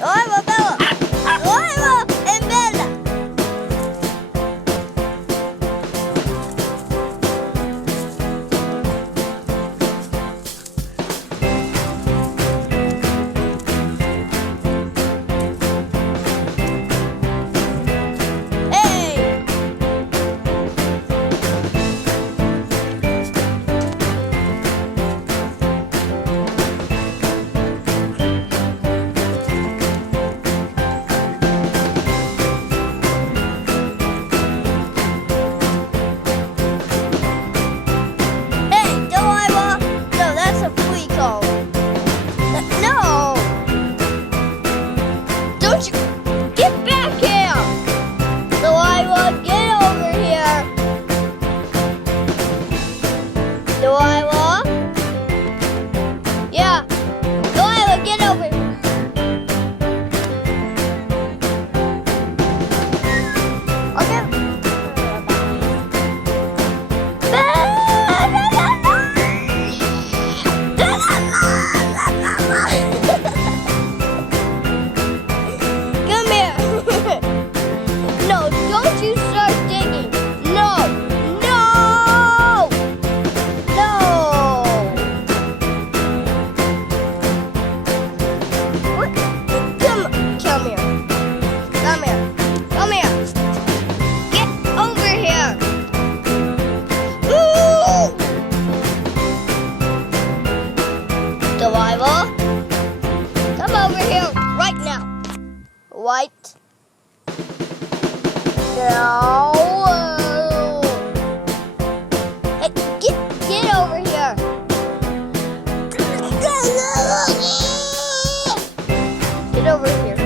Nuevo, Bella. Nuevo en Bella. Hey. Hey, Delilah. No, that's a flea call. No. Don't you get back here. Delilah, get over here. Delilah? Yeah. Delilah, get over here. Come here. No, don't you start digging. No. No. No. What? Come here. Come here. Come here. Get over here. Ooh. Delilah, come over here right now. Right now. Hey, get over here. Get over here.